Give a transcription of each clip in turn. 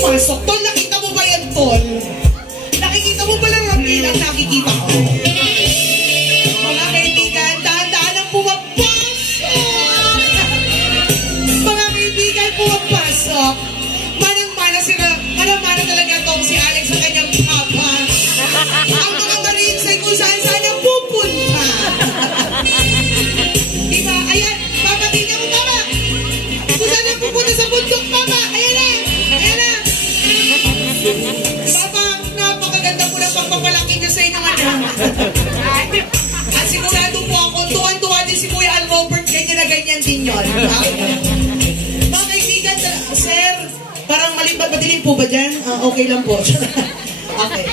pumasok. Tol, nakita mo ba yan, Tol? Nakikita mo ba lang Ramil ang nakikita ko? Mga kaibigan, dahan-dahan ang pumapasok. Mga kaibigan, pumapasok. Manang-mana talaga itong si Alex sa kanyang papa. Ang mga Marines ay kung saan-saan ang pupunta. Diba? Ayan, papatingin mo, Papa. Kung saan ang pupunta sa bundok, Papa. Ayan na. Ayan na. Papa, napakaganda po ng pagpapalaki niya sa inyong anak. At sigurado po ako, tuwan-tuwa din si Kuya Al Robert, ganyan na ganyan din yun. Mga kaibigan, sir, parang madilim po ba dyan? Okay lang po. Okay.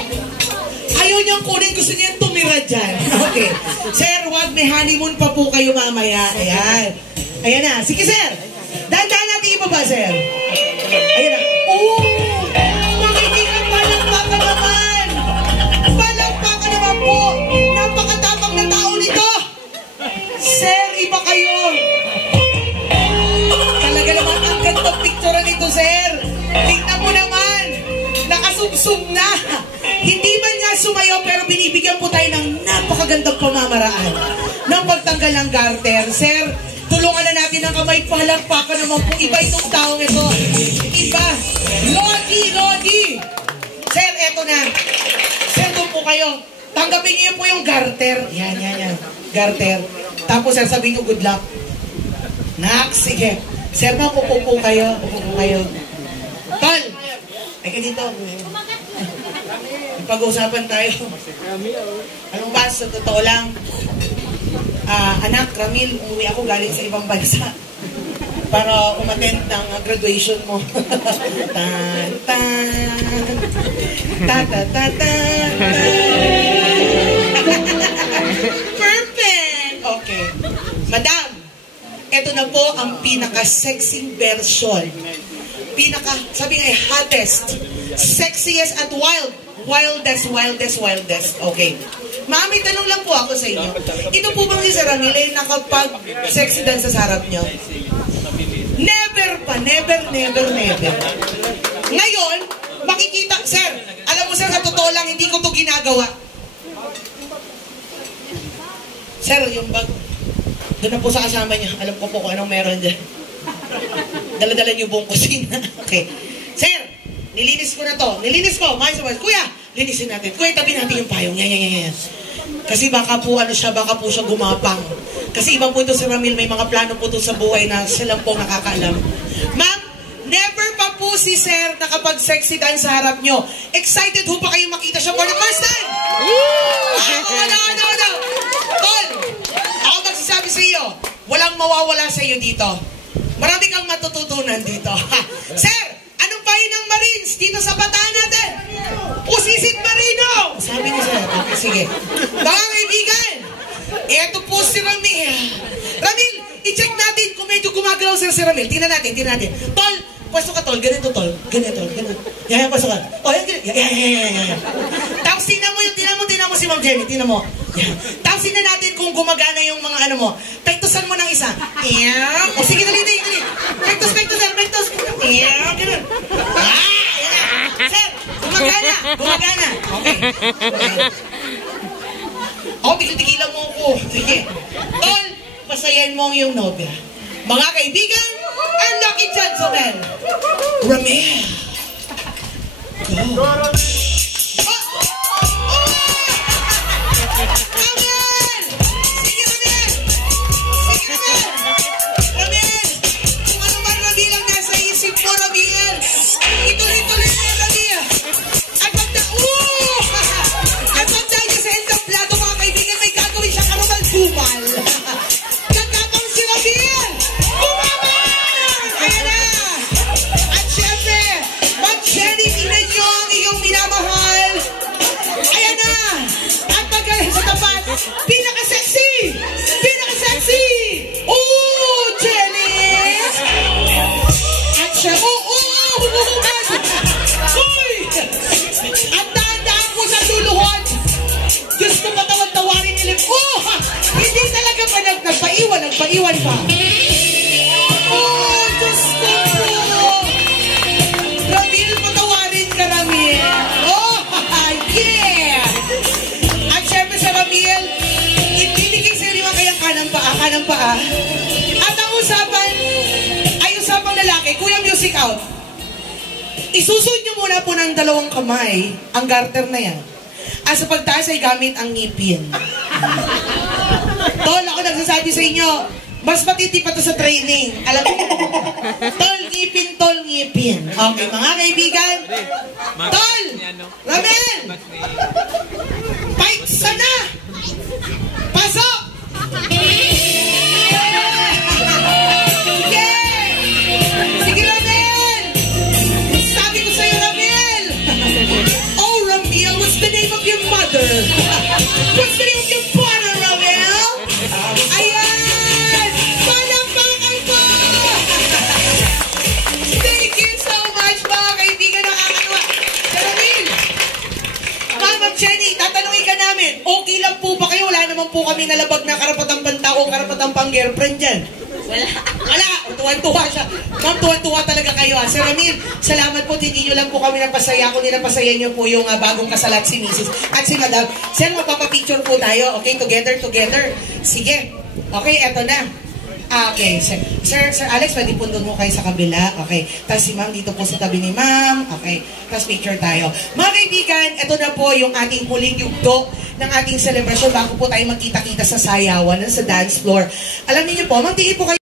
Ayaw niyang kunin, gusto niyang tumira dyan. Okay. Sir, wag, may honeymoon pa po kayo mamaya. Ayan. Ayan na. Sige, sir. Dahan-dahan natin ibaba, sir. Ayan na. Oh! Makikita, palakpakan naman. Palakpakan naman po. Napakatapang na tao nito. Sir, iba kayo. Talaga naman ang ganda picture nito, sir. Tingnan mo naman. Nakasubsub na. Hindi man nga sumayo pero binibigyan po tayo ng napakagandang pamamaraan ng pagtanggal ng garter. Sir, tulungan na natin ang kamay. Palakpakan naman po. Iba itong taong ito. Iba. Lodi. Sir, eto na. Sir, doon po kayo. Tanggapin niyo po yung garter. Yan. Garter. Tapos sir, sabihin niyo good luck. Nak, sige. Sir, upo po kayo. Tol, ay ka dito. Pag-uusapan tayo. Anong ba? Sa totoo lang, anak, Ramil, umuwi ako galing sa ibang bansa para umattend ng graduation mo. Perfect! Okay. Madam, ito na po ang pinaka-sexy version. Sabi nga, hottest, sexiest at wildest. Okay. Mami, tanong lang po ako sa inyo. Ito po bang si Sir Ramil ay nakapag-sexy dance sa harap nyo? Never pa. Never. Ngayon, makikita, sir, alam mo sir, sa totoo lang, hindi ko to ginagawa. Sir, yung bag, doon na po sa kasama niya. Alam ko po kung anong meron dyan. Dala-dala niyo buong kusina. Okay. Sir, nilinis ko na to. Kuya, linisin natin. Kuya, tabi natin yung payong. Yan. Kasi baka po siya gumapang. Kasi iba po ito si Ramil, may mga plano po ito sa buhay na sila po nakakaalam. Ma'am, never pa po si Sir nakapag-sexy dance sa harap nyo. Excited ho pa kayo makita siya for the first time? Ano? Tol, ako magsasabi sa iyo, walang mawawala sa iyo dito. Marami kang matututunan dito. Sir, anong pahin ng Marines dito sa bataan natin? Pusisit Marino! Sabi ni Sir. Okay, sige. Mga kaibigan, eto po si Ramil. Ramil, i-check natin kung medyo gumagalaw si Ramil. Tingnan natin. Tol, pasok ka tol. Ganito tol. Ganito. Yan, pasok ka. O, yan. Tapos tingnan mo si Ma'am Jenny. Tingnan mo. Yan. Tapos tingnan natin kung gumagana yung mga ano mo. Pektusan mo ng isa. Yan. O sige, dali. Pektus. Yan, ganun. Yan. Sir, gumagana. Okay. O, tigilan mo ako. Sige. Tol, pasayan mo ang iyong nobya. Mga kaibigan, and lucky gentlemen, Ramil. Go. Pinaka-sexy! Oh, Jenny! At siya, Uy! At dahan-dahan po sa luluhod. Diyos ko patawad-tawarin nilim. Hindi talaga pa nagpaiwan pa. Oh, Diyos ko po! Ramil, patawad ba? At ang usapan ay usapang lalaki. Kuya, music out. Isusunod nyo muna po ng dalawang kamay ang garter na yan. At sa pagtaas ay gamit ang ngipin. Tol, ako nagsasabi sa inyo, mas matindi pa to sa training. Alam mo, tol, ngipin. Okay, mga kaibigan. Tol! Ramel! Fight sana! Pasok! Yeah! Sige, Ramel! Sabi ko sa'yo, Ramel! Oh, Ramel, what's the name of your mother? What's the name of your father, Ramel? Ayan! Palampakan po! Thank you so much, mga kaibigan. Nakakatawa. Ramel! Ma'am Jenny, tatanungin ka namin, okay lang po ba kayo? Wala naman po kami nalabag na karapatang pantao o karapatang pang-girlfriend dyan. Wala. Tuwan-tuwa siya. Ma'am, tuwan-tuwa talaga kayo. Sir Ramil, salamat po. Hindi nyo lang po kami napasaya. Kung napasaya nyo po yung bagong kasalat si Mrs. at si Madam. Sir, magpapapicture po tayo. Okay, together. Sige. Okay, eto na. Okay, Sir Alex, pwede po doon mo kayo sa kabila. Okay, tapos si Ma'am dito po sa tabi ni Ma'am. Okay, tapos picture tayo. Mga kaibigan, ito na po yung ating huling yugto ng ating celebration bago po tayo magkita-kita sa sayawan, sa dance floor. Alam niyo po, magtingin po kayo